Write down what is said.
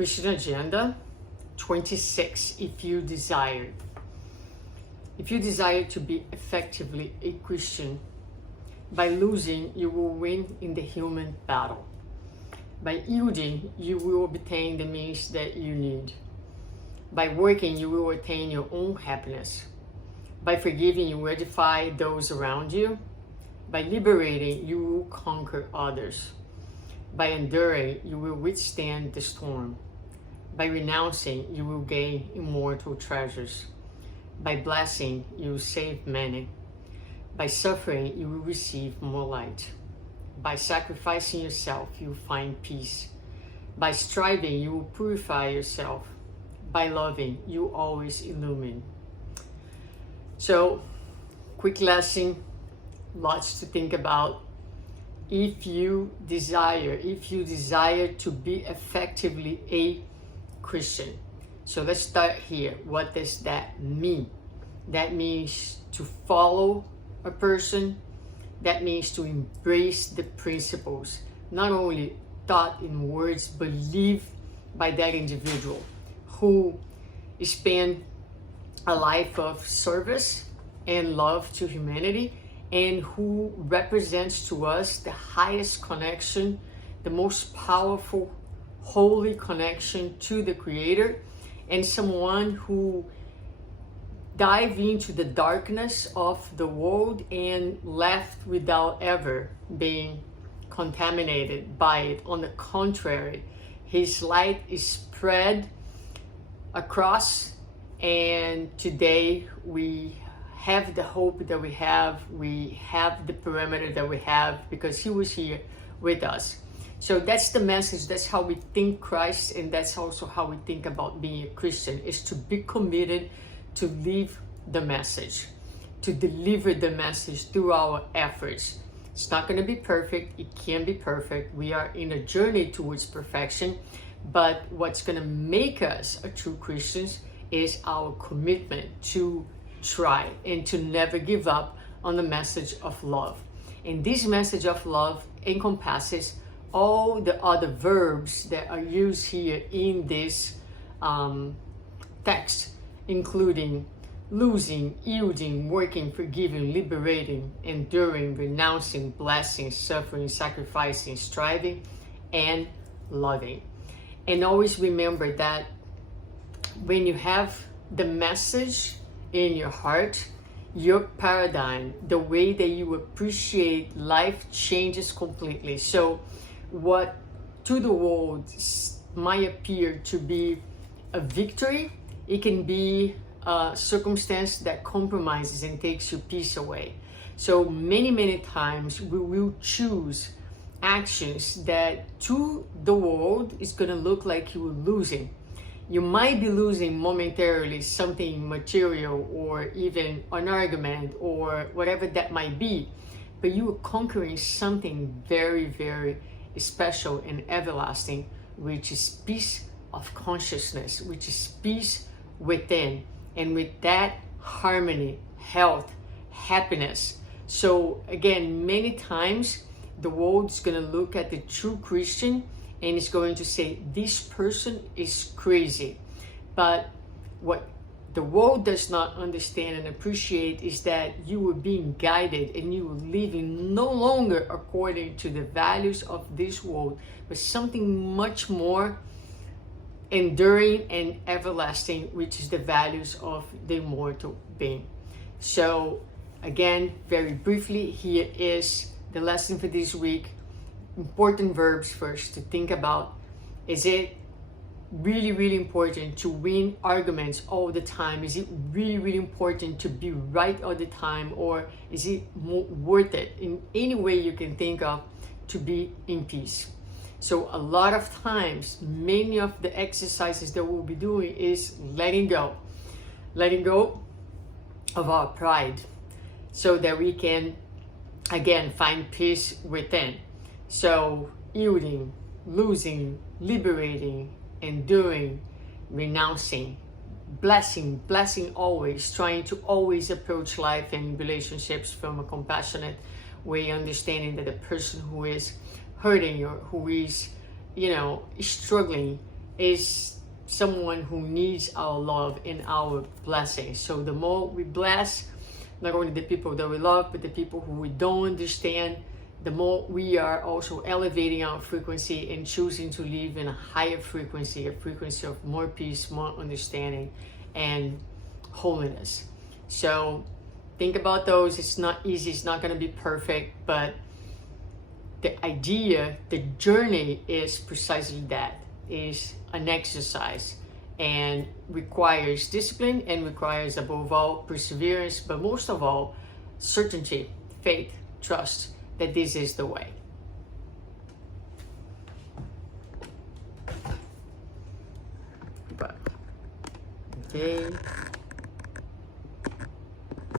Christian Agenda 26. If you desire to be effectively a Christian, by losing, you will win in the human battle. By yielding, you will obtain the means that you need. By working, you will attain your own happiness. By forgiving, you will edify those around you. By liberating, you will conquer others. By enduring, you will withstand the storm. By renouncing, you will gain immortal treasures. By blessing, you will save many. By suffering, you will receive more light. By sacrificing yourself, you will find peace. By striving, you will purify yourself. By loving, you will always illumine. So, quick lesson, lots to think about. If you desire to be effectively a Christian. So let's start here. What does that mean? That means to follow a person. That means to embrace the principles, not only taught in words, but lived by that individual who spent a life of service and love to humanity, and who represents to us the highest connection, the most powerful, holy connection to the Creator, and someone who dive into the darkness of the world and left without ever being contaminated by it. On the contrary, his light is spread across, and today we have the hope that we have the perimeter that we have because he was here with us. So that's the message. That's how we think Christ, and that's also how we think about being a Christian, is to be committed to live the message, to deliver the message through our efforts. It's not going to be perfect. It can't be perfect. We are in a journey towards perfection, but what's going to make us a true Christians is our commitment to try and to never give up on the message of love. And this message of love encompasses all the other verbs that are used here in this text, including losing, yielding, working, forgiving, liberating, enduring, renouncing, blessing, suffering, sacrificing, striving, and loving. And always remember that when you have the message in your heart, your paradigm, the way that you appreciate life changes completely. So what to the world might appear to be a victory, it can be a circumstance that compromises and takes your peace away. So many times we will choose actions that to the world is going to look like you were losing. You might be losing momentarily something material or even an argument or whatever that might be, but you are conquering something very special and everlasting, which is peace of consciousness, which is peace within, and with that, harmony, health, happiness. So again, many times the world is going to look at the true Christian and it's going to say, this person is crazy. But what the world does not understand and appreciate is that you were being guided and you were living no longer according to the values of this world, but something much more enduring and everlasting, which is the values of the immortal being. So again, very briefly, here is the lesson for this week. Important verbs first to think about. Is it really important to win arguments all the time? Is it really important to be right all the time? Or is it more worth it in any way you can think of to be in peace? So a lot of times, many of the exercises that we'll be doing is letting go of our pride so that we can again find peace within. So yielding, losing, liberating, enduring, renouncing, blessing always, trying to always approach life and relationships from a compassionate way, understanding that the person who is hurting or who is, struggling is someone who needs our love and our blessings. So the more we bless not only the people that we love, but the people who we don't understand, the more we are also elevating our frequency and choosing to live in a higher frequency, a frequency of more peace, more understanding, and holiness. So think about those. It's not easy, it's not going to be perfect, but the idea, the journey is precisely that, is an exercise, and requires discipline, and requires above all perseverance, but most of all certainty, faith, trust that this is the way. But okay.